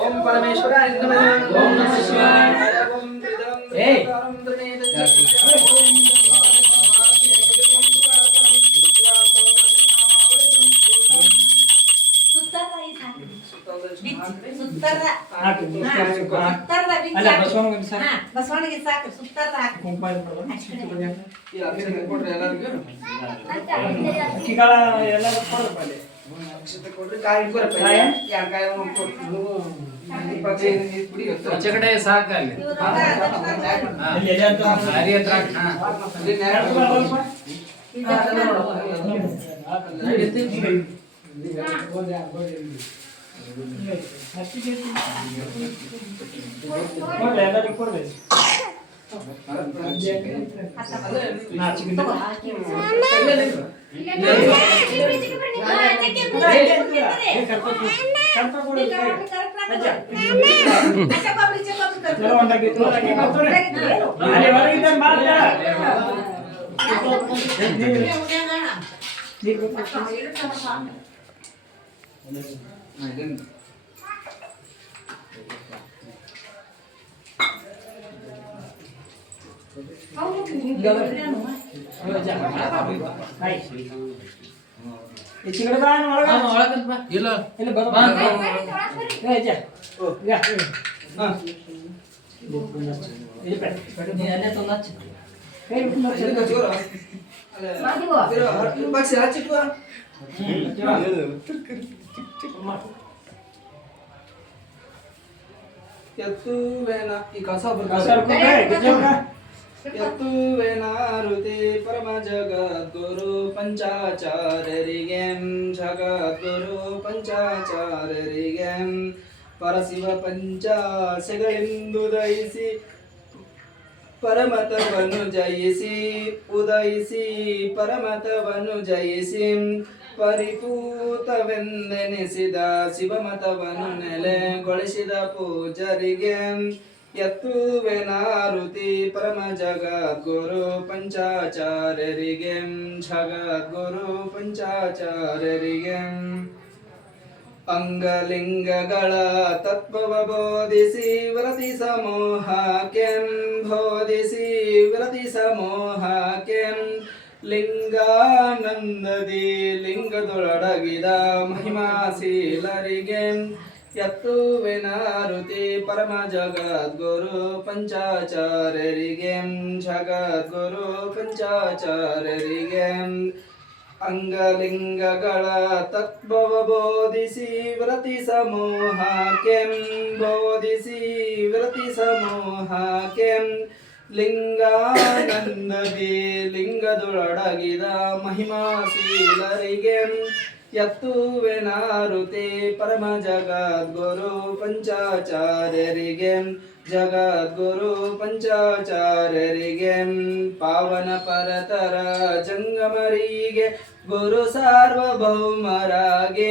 ओम परमेश्वराय नमः। ओम नमः शिवाय। ओम ಬಸವನಿಗೆ ಸಾಕು ಸುತ್ತಾರ ಕಡೆ ಸಾಕಲ್ಲಿ ಯತ್ತುವೆನಾರುತಿ ಪರಮ ಜಗದ್ಗುರು ಪಂಚಾಚಾರ್ಯರಿಗೆ ಜಗದ್ಗುರು ಪಂಚಾಚಾರ್ಯರಿಗೆ ಪರಶಿವ ಪಂಚಾಸೆಗಳೆಂದು ದಯಿಸಿ ಪರಮತವನ್ನು ಜಯಿಸಿ ಉದಯಿಸಿ ಪರಮತವನ್ನು ಜಯಿಸಿ ಪರಿಪೂತವೆಂದೆನಿಸಿದ ಶಿವಮತವನ್ನು ನೆಲೆಗೊಳಿಸಿದ ಪೂಜರಿಗೆ ಯತ್ತುವೆನಾರುತಿ ಪರಮ ಜಗದ್ಗುರು ಪಂಚಾಚಾರ್ಯರಿಗೆ ಜಗದ್ಗುರು ಪಂಚಾಚಾರ್ಯರಿಗೆ ಅಂಗಲಿಂಗಗಳ ತತ್ವವ ಬೋಧಿಸಿ ವ್ರತಿ ಸಮೂಹಕ್ಕೆ ಬೋಧಿಸಿ ವ್ರತಿ ಸಮೂಹಕ್ಕೆ ಲಿಂಗಾನಂದದಿ ಲಿಂಗದೊಳಗಿದ ಮಹಿಮಾಶೀಲರಿಗೆ ಯತ್ತುವೆನಾರುತಿ ಪರಮ ಜಗದ್ಗುರು ಪಂಚಾಚಾರ್ಯರಿಗೆ ಜಗದ್ಗುರು ಪಂಚಾಚಾರ್ಯರಿಗೆ ಅಂಗಲಿಂಗಗಳ ತತ್ವವ ಬೋಧಿಸಿ ವ್ರತಿ ಸಮೂಹಕ್ಕೆ ಬೋಧಿಸಿ ವ್ರತಿ ಸಮೂಹಕ್ಕೆ ಲಿಂಗಾನಂದದಿ ಲಿಂಗದೊಳಗಿದ ಮಹಿಮಾಶೀಲರಿಗೆ ಯತ್ತುವೆನಾರುತಿ ಪರಮ ಜಗದ್ಗುರು ಪಂಚಾಚಾರ್ಯರಿಗೆ ಜಗದ್ಗುರು ಪಂಚಾಚಾರ್ಯರಿಗೆ ಪಾವನ ಪರತರ ಜಂಗಮರಿಗೆ ಗುರು ಸಾರ್ವಭೌಮರಾಗಿ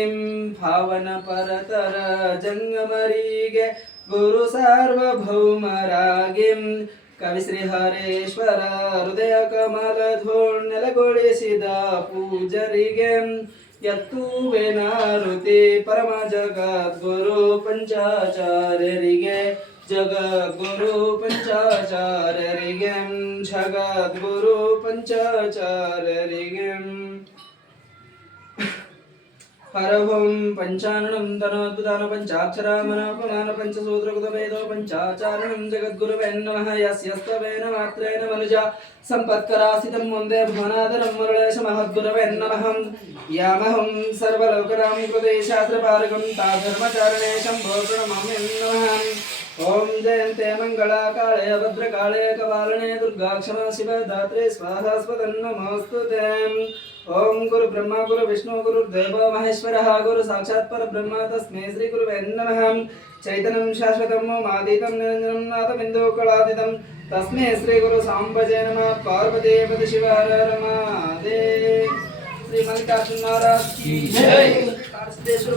ಪಾವನ ಪರತರ ಜಂಗಮರಿಗೆ ಗುರು ಸಾರ್ವಭೌಮರಾಗಿ ಕವಿಶ್ರೀ ಹರೇಶ್ವರ ಹೃದಯ ಕಮಲಧೋಳ್ ನೆಲೆಗೊಳಿಸಿದ ಪೂಜರಿಗೆ ಯತ್ತುವೆನಾರುತಿ ಪರಮ ಜಗದ್ಗುರು ಪಂಚಾಚಾರ್ಯರಿಗೆ ಜಗದ್ಗುರು ಪಂಚಾಚಾರ್ಯರಿಗೆ ಜಗದ್ಗುರು ಪಂಚಾಚಾರ್ಯರಿಗೆ हरवं पंचाननं तनोद्भुतान पंचाक्षरामनोपमान पंचसूत्रकृतवेदो पंचाचारणं जगद्गुरुवे नमः यस्यस्तवेन मात्रेण मनुजा सम्पत्करासितं वन्दे भुवनादरं मुरळेशमहद्गुरवे नमः यामहं सर्वलोकरां कृते शास्त्रपारगं ताधर्मचारणे शम्भो प्रणमाम्यं नमः ओम जयन्ते मंगलाकाले भद्रकाले कपालने दुर्गा क्षमा शिवदात्रे स्वाहा स्वतन्नमोऽस्तुते ओम गुरु ब्रह्मा गुरु विष्णु गुरुर्देवो महेश्वरः गुरु साक्षात् परब्रह्म तस्मै श्री गुरुवे नमः चैतन्यं शाश्वतं मादितं निरञ्जनं नाथबिन्दुकलादितं तस्मै श्री गुरु सांबजे नमः पार्वती पति शिव हर हर महादेव श्री मल्लिकार्जुन महाराज की जय।